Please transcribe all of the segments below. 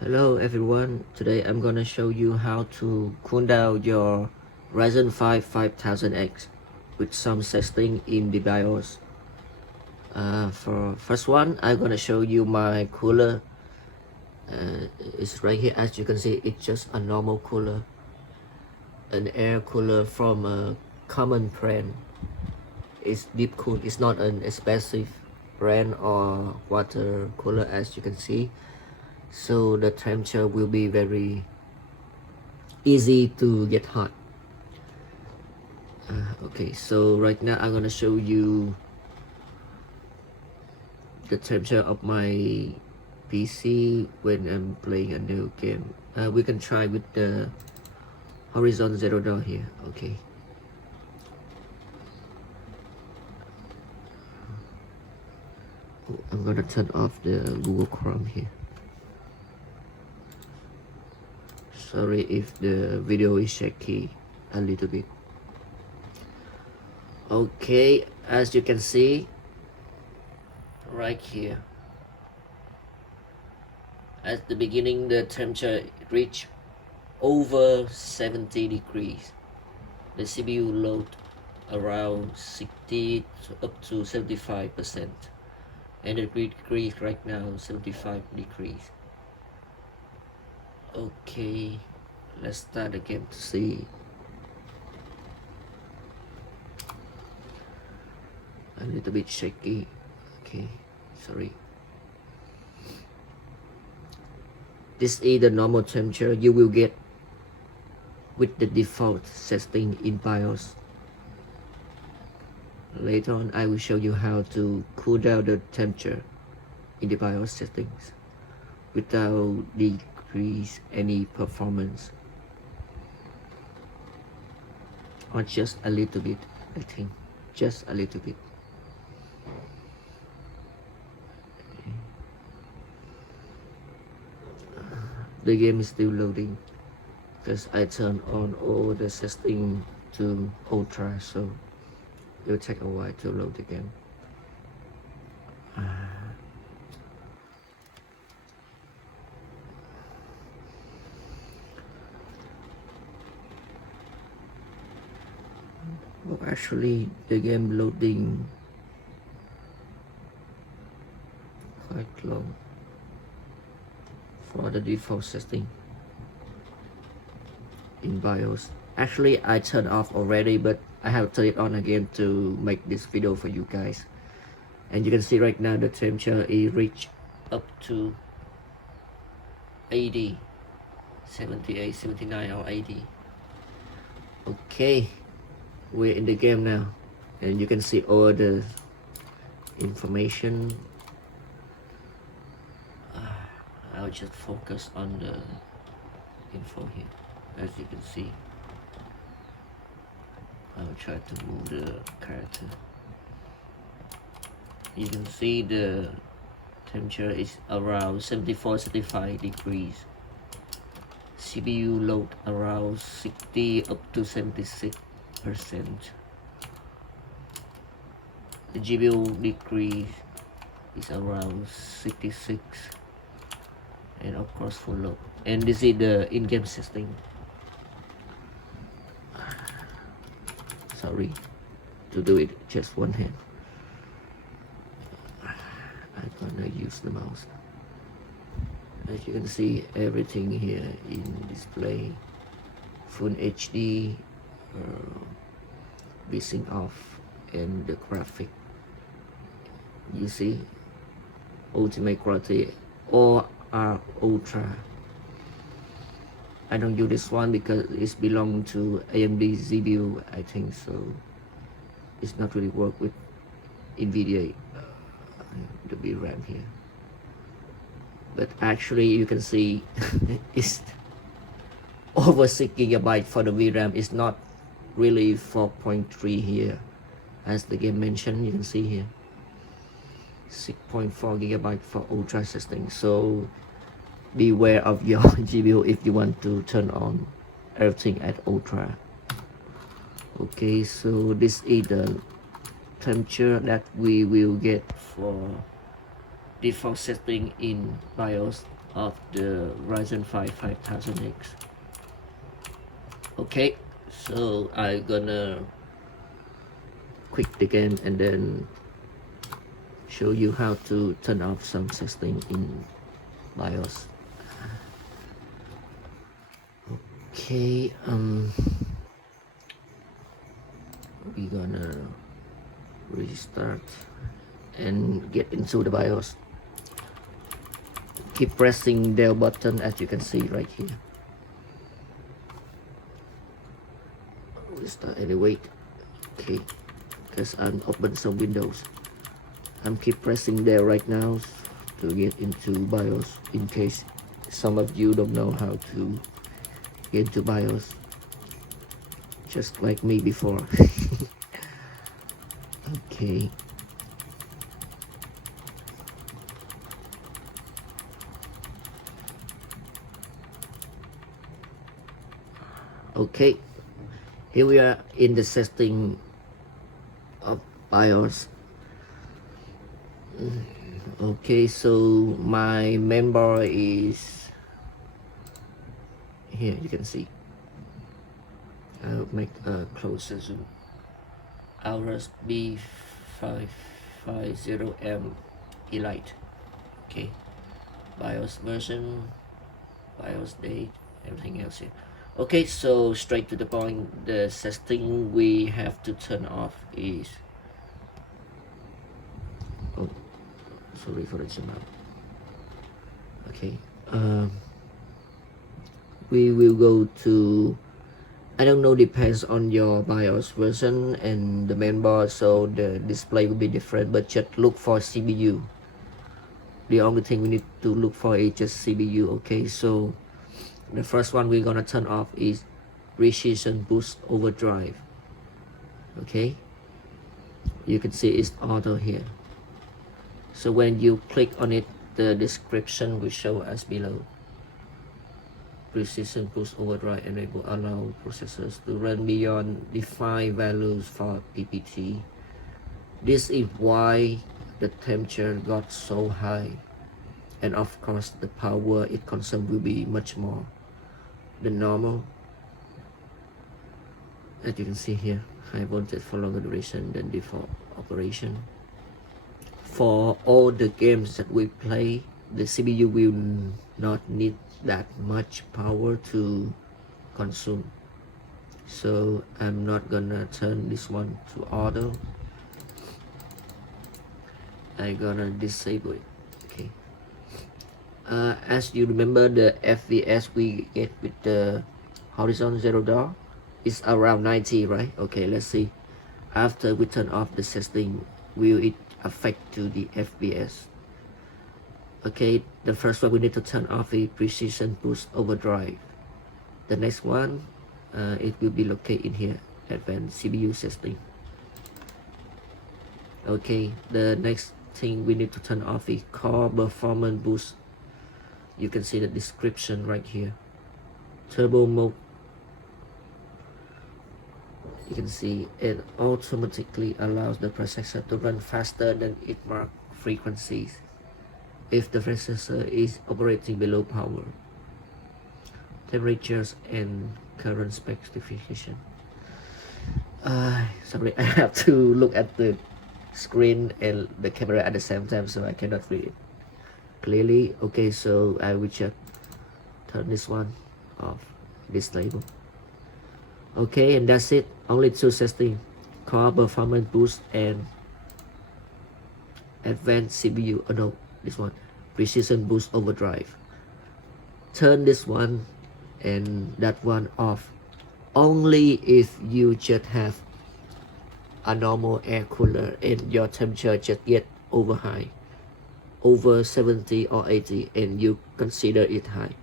Hello everyone, today I'm gonna show you how to cool down your Ryzen 5 5000X with some setting in the BIOS. For first one, I'm gonna show you my cooler. It's right here. As you can see, it's just a normal cooler, an air cooler from a common brand. It's deep cool, it's not an expensive brand or water cooler, as you can see. So the temperature will be very easy to get hot. Okay, so right now I'm gonna show you the temperature of my PC when I'm playing a new game. We can try with the horizon 0 door here. Okay, I'm gonna turn off the Google Chrome here. Sorry if the video is shaky a little bit. Okay, as you can see right here, at the beginning the temperature reached over 70 degrees. The CPU load around 60 up to 75%, and the degree right now 75 degrees. Okay, let's start the game to see. A little bit shaky. Okay, sorry. This is the normal temperature you will get with the default setting in BIOS. Later on, I will show you how to cool down the temperature in the BIOS settings without decrease any performance, or just a little bit. I think just a little bit. The game is still loading because I turned on all the setting to ultra, so it will take a while to load the game. Well, actually the game loading quite long for the default setting in BIOS. Actually I turned off already, but I have turned it on again to make this video for you guys. And you can see right now the temperature is reached up to 80, 78, 79 or 80. Okay, we're in the game now, and you can see all the information. I'll just focus on the info here. As you can see, I'll try to move the character. You can see the temperature is around 74-75 degrees. CPU load around 60 up to 76%. The GPU decrease is around 66, and of course full load. And this is the in-game setting. Sorry to do it just one hand. I'm gonna use the mouse. As you can see, everything here in display, full HD, VSync off, and the graphic. You see, ultimate quality or are ultra. I don't use this one because it's belong to AMD CPU, I think, so it's not really work with NVIDIA, the VRAM here. But actually you can see it's over 6 GB for the VRAM. It's not really 4.3 here, as the game mentioned. You can see here 6.4 GB for ultra setting. So beware of your GPU if you want to turn on everything at ultra. Okay, so this is the temperature that we will get for default setting in BIOS. of the Ryzen 5 5000X. Okay, so I'm gonna quit the game and then show you how to turn off some setting in BIOS. Okay, we're gonna restart and get into the BIOS. Keep pressing the button as you can see right here. Restart anyway. Okay, because I'm open some windows. I'm keep pressing there right now to get into BIOS in case some of you don't know how to get into BIOS, just like me before. Okay. Okay, here we are in the setting of BIOS. Okay, so my mainboard is here, you can see. I'll make a closer zoom. AORUS B550M Elite. Okay, BIOS version, BIOS date, everything else here. Okay, so straight to the point, the setting we have to turn off is, oh, sorry for the zoom out. Okay, we will go to, I don't know, depends on your BIOS version and the mainboard, so the display will be different, but just look for CPU. The only thing we need to look for is just CPU. Okay, so the first one we're gonna turn off is Precision Boost Overdrive. Okay, you can see it's auto here. So when you click on it, the description will show as below. Precision Boost Overdrive enable allow processors to run beyond defined values for PPT. This is why the temperature got so high, and of course the power it consumes will be much more than normal. As you can see here, high voltage for longer duration than default operation. For all the games that we play, the CPU will not need that much power to consume, so I'm not gonna turn this one to auto. I'm gonna disable it. Okay, as you remember, the FPS we get with the horizontal zero door is around 90, right? Okay, let's see, after we turn off the setting, will it affect to the FPS? Okay, the first one we need to turn off is Precision Boost Overdrive. The next one, it will be located in here, Advanced CPU Setting. Okay, the next thing we need to turn off is Core Performance Boost. You can see the description right here. Turbo mode. You can see it automatically allows the processor to run faster than its marked frequencies if the processor is operating below power, temperatures, and current specification. Sorry, I have to look at the screen and the camera at the same time, so I cannot read it clearly. Okay, so I will just turn this one off, this label. Okay, and that's it. Only two settings: Core Performance Boost and Advanced CPU. Oh no, this one, Precision Boost Overdrive. Turn this one and that one off only if you just have a normal air cooler and your temperature just get over high, over 70 or 80, and you consider it high.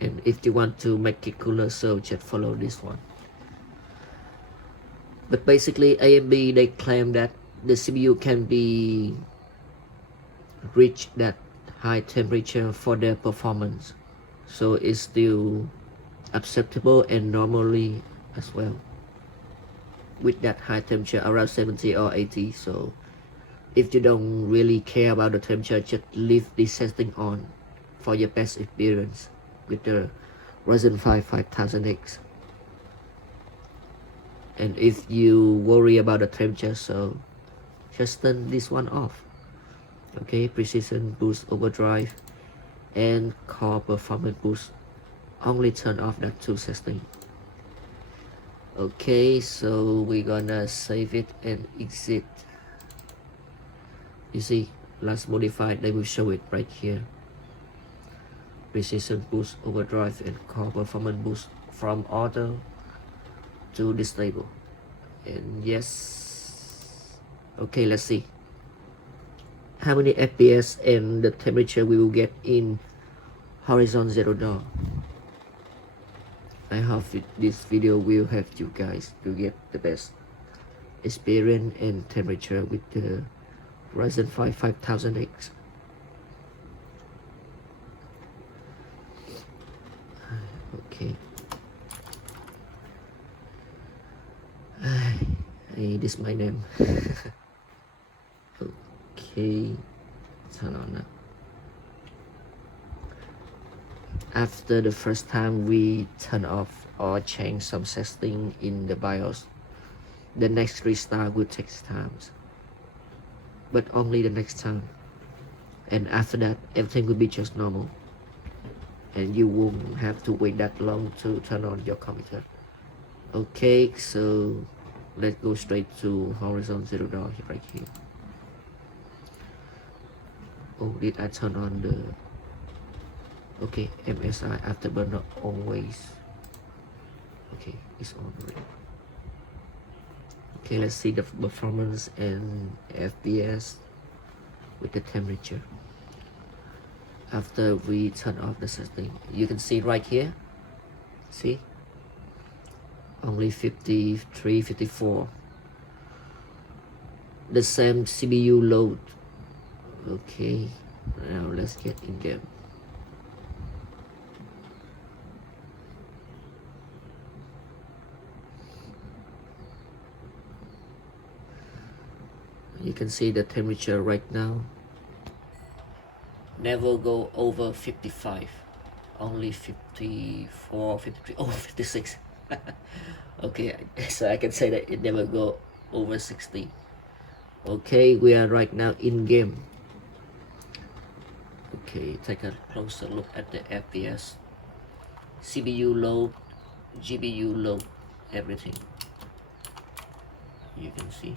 And if you want to make it cooler, so just follow this one. But basically AMD, they claim that the CPU can be reach that high temperature for their performance, so it's still acceptable and normally as well with that high temperature around 70 or 80. So if you don't really care about the temperature, just leave this setting on for your best experience with the Ryzen 5 5000X. And if you worry about the temperature, so just turn this one off. Okay, precision boost overdrive and core performance boost, only turn off that two settings. Okay, so we're gonna save it and exit. You see, last modified, they will show it right here. Precision boost overdrive and core performance boost from auto to disable. And yes, okay, let's see how many FPS and the temperature we will get in Horizon Zero Dawn. I hope this video will help you guys to get the best experience and temperature with the Ryzen 5 5000X. Okay. This is my name. Okay, turn on now. After the first time we turn off or change some setting in the BIOS, the next restart will take time, but only the next time. And after that, everything will be just normal, and you won't have to wait that long to turn on your computer. Okay, so let's go straight to Horizon Zero Dawn right here. Oh, did I turn on the okay MSI afterburner always? Okay, it's on already. Okay, let's see the performance and FPS with the temperature. After we turn off the setting, you can see right here, see, only 53, 54. The same CPU load. Okay, now let's get in game. You can see the temperature right now. Never go over 55. Only 54, 53, oh 56. Okay, so I can say that it never go over 60. Okay, we are right now in game. Okay, take a closer look at the FPS. CPU load, GPU load, everything. You can see.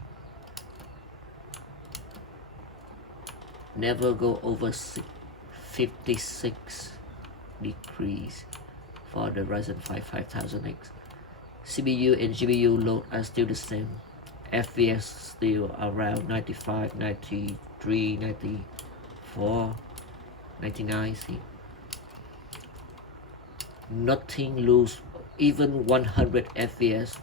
Never go over 56 degrees for the Ryzen 5 5000X. CPU and GPU load are still the same. FPS still around 95, 93, 94, 99. See, nothing lose, even 100 FPS.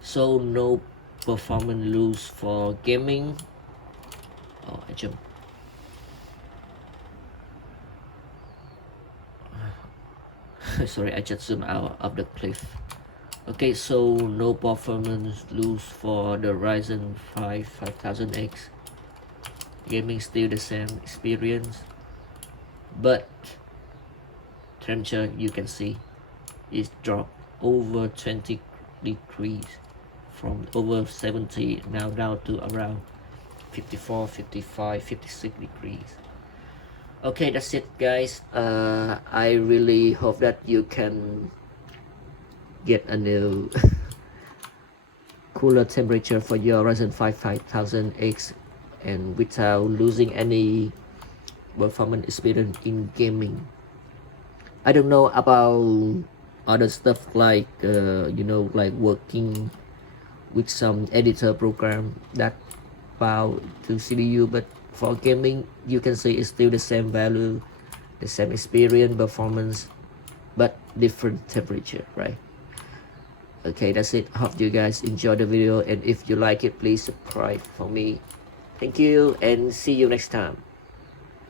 So no performance lose for gaming. Oh, I jumped. Sorry, I just zoomed out of the cliff. Okay, so no performance lose for the Ryzen 5 5000X. Gaming still the same experience, but temperature you can see is dropped over 20 degrees, from over 70 now down to around 54, 55, 56 degrees. Okay, that's it guys. I really hope that you can get a new cooler temperature for your Ryzen 5 5000X and without losing any performance experience in gaming. I don't know about other stuff like you know, like working with some editor program that power to CPU, but for gaming you can see it's still the same value, the same experience, performance, but different temperature, right? Okay, that's it. Hope you guys enjoy the video, and if you like it, please subscribe for me. Thank you and see you next time.